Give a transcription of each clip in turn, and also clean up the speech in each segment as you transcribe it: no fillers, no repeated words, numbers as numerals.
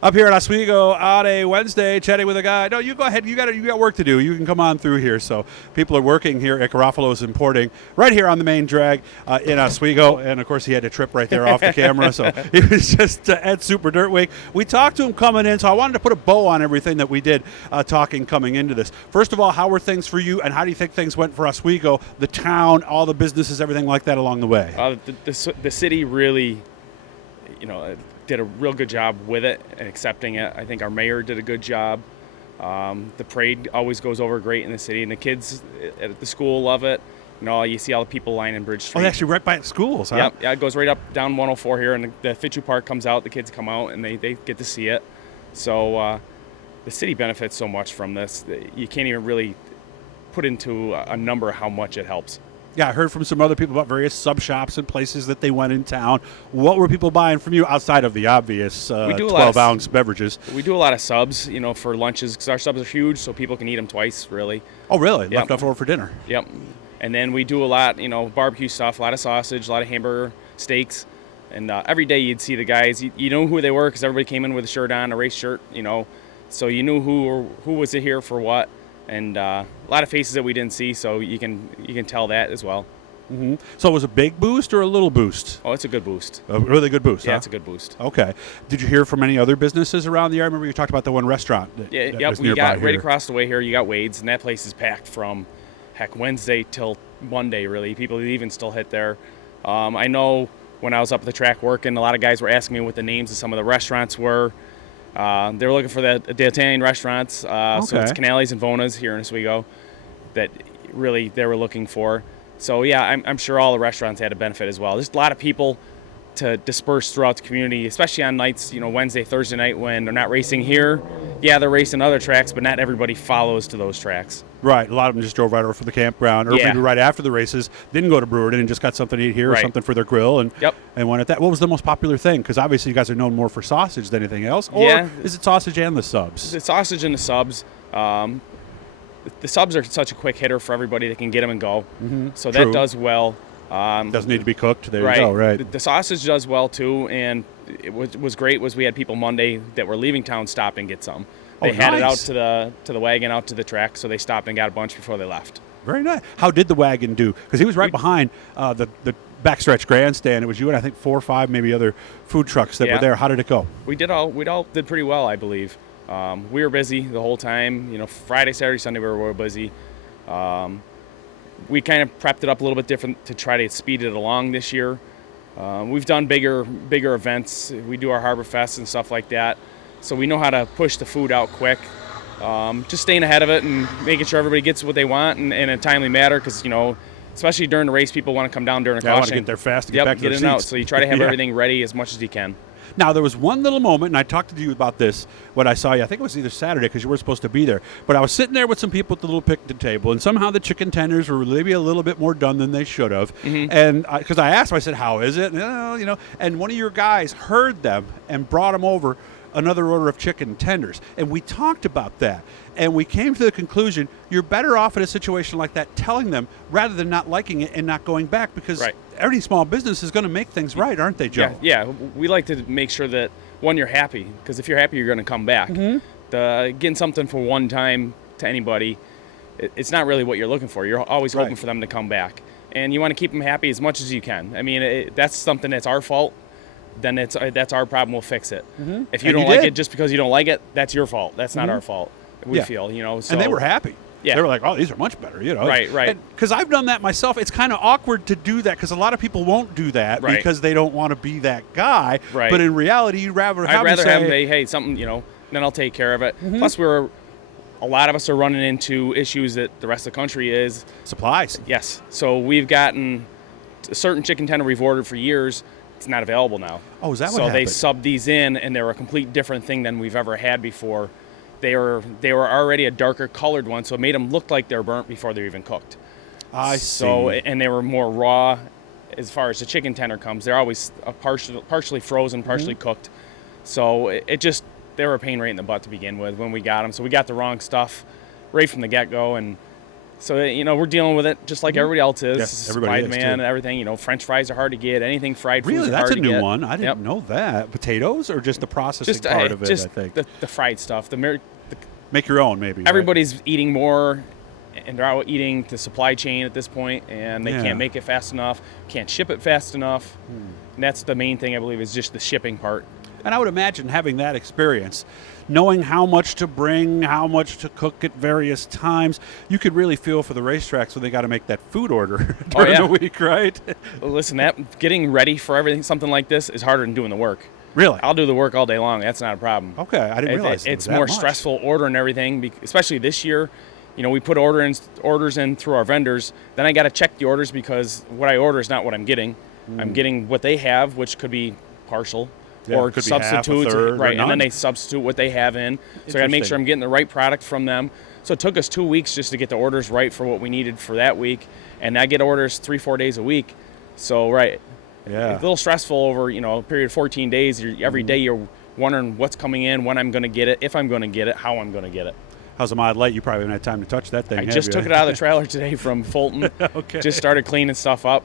Up here at Oswego on a Wednesday, chatting with a guy. No, you go ahead. You got work to do. You can come on through here. So people are working here at Garafolo's Importing right here on the main drag in Oswego. And of course, he had a trip right there off the camera. So he was just at Super Dirt Week. We talked to him coming in, so I wanted to put a bow on everything that we did talking coming into this. First of all, how were things for you, and how do you think things went for Oswego, the town, all the businesses, everything like that along the way? The city really, did a real good job with it and accepting it. I think our mayor did a good job. The parade always goes over great in the city, and the kids at the school love it. You see all the people lining Bridge Street. Oh, actually right by schools, huh? Yep. Yeah, it goes right up down 104 here, and the Fitchu Park comes out. The kids come out, and they get to see it. So the city benefits so much from this. You can't even really put into a number how much it helps. Yeah, I heard from some other people about various sub shops and places that they went in town. What were people buying from you outside of the obvious 12-ounce beverages? We do a lot of subs, for lunches, because our subs are huge, so people can eat them twice, really. Oh, really? Yep. Left over for dinner? Yep. And then we do a lot, barbecue stuff, a lot of sausage, a lot of hamburger, steaks. And every day you'd see the guys. You know who they were because everybody came in with a shirt on, a race shirt, So you knew who was here for what. And a lot of faces that we didn't see, so you can tell that as well. Mm-hmm. So it was a big boost or a little boost? Oh, it's a good boost. A really good boost, Yeah, huh? it's a good boost. Okay. Did you hear from any other businesses around the area? I remember you talked about the one restaurant that was we nearby got here. right across the way here, you got Wade's, and that place is packed from, Wednesday till Monday, really. People even still hit there. I know when I was up at the track working, a lot of guys were asking me what the names of some of the restaurants were. They were looking for the Italian restaurants, so it's Canales and Vona's here in Oswego that really they were looking for. So yeah, I'm sure all the restaurants had a benefit as well. There's a lot of people to disperse throughout the community, especially on nights, Wednesday, Thursday night when they're not racing here. Yeah, they're racing other tracks, but not everybody follows to those tracks. Right, a lot of them just drove right over from the campground, or maybe right after the races, didn't go to Brewerton and just got something to eat here or something for their grill, and went at that. What was the most popular thing? Because obviously you guys are known more for sausage than anything else, or is it sausage and the subs? The sausage and the subs. The subs are such a quick hitter for everybody that can get them and go, so that does well. Doesn't need to be cooked. There you go. Right. The sausage does well too, and it was great. We had people Monday that were leaving town stop and get some. They had it out to the wagon, out to the track, so they stopped and got a bunch before they left. Very nice. How did the wagon do? Because he was right behind the backstretch grandstand. It was you and I think 4 or 5 maybe other food trucks that were there. How did it go? We all did pretty well, I believe. We were busy the whole time. Friday, Saturday, Sunday we were busy. We kind of prepped it up a little bit different to try to speed it along this year. We've done bigger events. We do our Harbor Fest and stuff like that. So we know how to push the food out quick. Just staying ahead of it and making sure everybody gets what they want in a timely manner because, especially during the race, people want to come down during a caution. I want to get there fast to get back to their seats. Out. So you try to have everything ready as much as you can. Now, there was one little moment, and I talked to you about this when I saw you. I think it was either Saturday because you were supposed to be there. But I was sitting there with some people at the little picnic table, and somehow the chicken tenders were maybe a little bit more done than they should have. Mm-hmm. And because I asked them, I said, how is it? And one of your guys heard them and brought them over another order of chicken tenders. And we talked about that. And we came to the conclusion, you're better off in a situation like that telling them rather than not liking it and not going back because every small business is going to make things right, aren't they, Joe? Yeah, we like to make sure that, one, you're happy, because if you're happy, you're going to come back. Mm-hmm. Getting something for one time to anybody, it's not really what you're looking for. You're always hoping for them to come back. And you want to keep them happy as much as you can. I mean, that's something that's our fault. Then that's our problem. We'll fix it. Mm-hmm. If you don't like it just because you don't like it, that's your fault. That's not our fault. We feel, So, and they were happy. Yeah. They were like, oh, these are much better, Right. Because I've done that myself. It's kind of awkward to do that because a lot of people won't do that because they don't want to be that guy. Right. But in reality, you'd rather have them say, hey, something, then I'll take care of it. Mm-hmm. Plus, a lot of us are running into issues that the rest of the country is. Supplies. Yes. So we've gotten a certain chicken tender we've ordered for years. It's not available now. Oh, is that what happened? So they subbed these in, and they're a complete different thing than we've ever had before. They were already a darker colored one, so it made them look like they're burnt before they're even cooked. I see. And they were more raw as far as the chicken tender comes. They're always partially frozen, partially cooked. So they were a pain right in the butt to begin with when we got them. So we got the wrong stuff right from the get-go, and So, we're dealing with it just like everybody else is. Yes, Supply, everybody is, demand, too. everything. French fries are hard to get. Anything fried foods Really, are that's hard a to new get. one. I didn't know that. Potatoes or just the processing part of it, Just I think. the fried stuff. Make your own, maybe. Right? Everybody's eating more, and they're out eating the supply chain at this point, and they can't make it fast enough, can't ship it fast enough. And that's the main thing, I believe, is just the shipping part. And I would imagine having that experience, knowing how much to bring, how much to cook at various times, you could really feel for the racetracks when they got to make that food order during the week, right? Listen, getting ready for everything, something like this, is harder than doing the work. Really? I'll do the work all day long. That's not a problem. Okay, I didn't realize it was it's that more much. stressful ordering everything, especially this year. We put orders in through our vendors. Then I got to check the orders because what I order is not what I'm getting. I'm getting what they have, which could be partial. Or could be half, a substitutes, third, right? or And then none. they substitute what they have in. So I got to make sure I'm getting the right product from them. So it took us 2 weeks just to get the orders right for what we needed for that week, and I get orders 3-4 days a week. So it's a little stressful over a period of 14 days. Every day you're wondering what's coming in, when I'm going to get it, if I'm going to get it, how I'm going to get it. How's the Mod Light? You probably haven't had time to touch that thing. I just took it out of the trailer today from Fulton. Okay. Just started cleaning stuff up.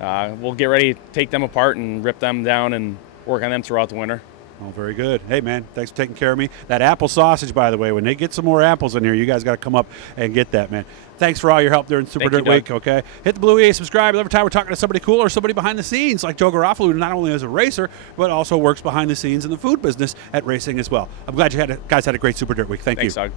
We'll get ready to take them apart and rip them down and work on them throughout the winter. Oh, very good. Hey, man, thanks for taking care of me. That apple sausage, by the way, when they get some more apples in here, you guys got to come up and get that, man. Thanks for all your help during Super Dirt Week, okay? Hit the blue E, subscribe. Every time we're talking to somebody cool or somebody behind the scenes, like Joe Garafolo, who not only is a racer, but also works behind the scenes in the food business at racing as well. I'm glad you guys had a great Super Dirt Week. Thanks, Doug.